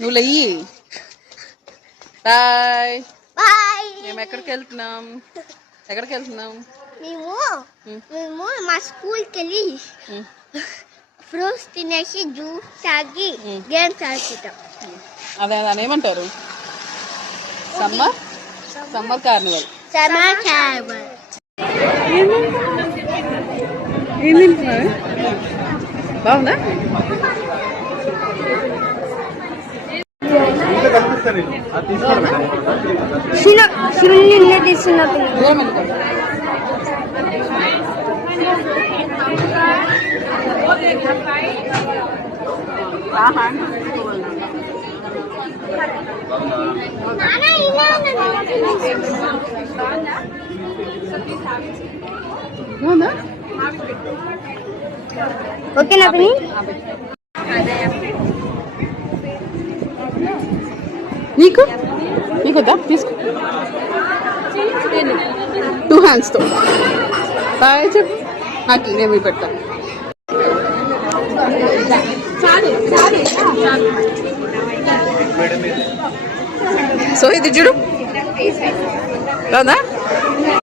నువ్వు లెయ్యి. Bye bye. మేము ఎక్కడికి వెళ్తున్నాం? మేము మా స్కూల్కి వెళ్ళి ఫ్రూట్స్ తినేసి జ్యూస్ తాగి గేమ్స్ ఆడుకుంటాం. అదే దాని ఏమంటారు? Summer Carnival. ఏం తింటున్నావు? బాగుందా? ఓకేనా? నీకొద్దా? తీసుకో. 2 హ్యాండ్స్తో బాయ్ చెప్పు. నాకు నేను పెడతా. సో ఇది చూడు కదా.